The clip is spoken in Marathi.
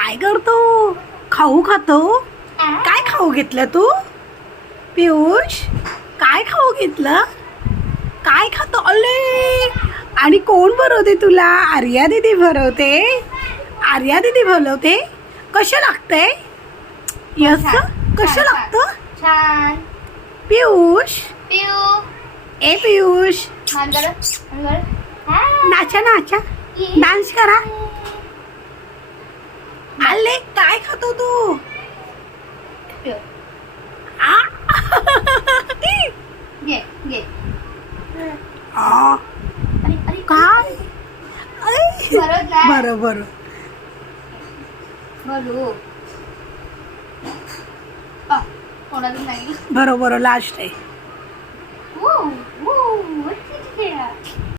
काय करतो? खाऊ खातो? काय खाऊ घेतलं तू? पियुष काय खाऊ घेतलं? काय खातो? अले आणि कोण भरवते तुला? आर्या दीदी भरवते. आर्या दीदी भरवते. कसं लागतंय? यस कसं लागतं? छान. पियुष पिऊ ए पियुष मांगर मांगर. नाचा नाचा डान्स करा. आले काय खातो तू? पिऊ आ? घे घे. आ, अरे अरे काय? बरं नाही. बरं बरं बोलू. कोणाचं नाही. बरं बरं लास्ट आहे. वू वू.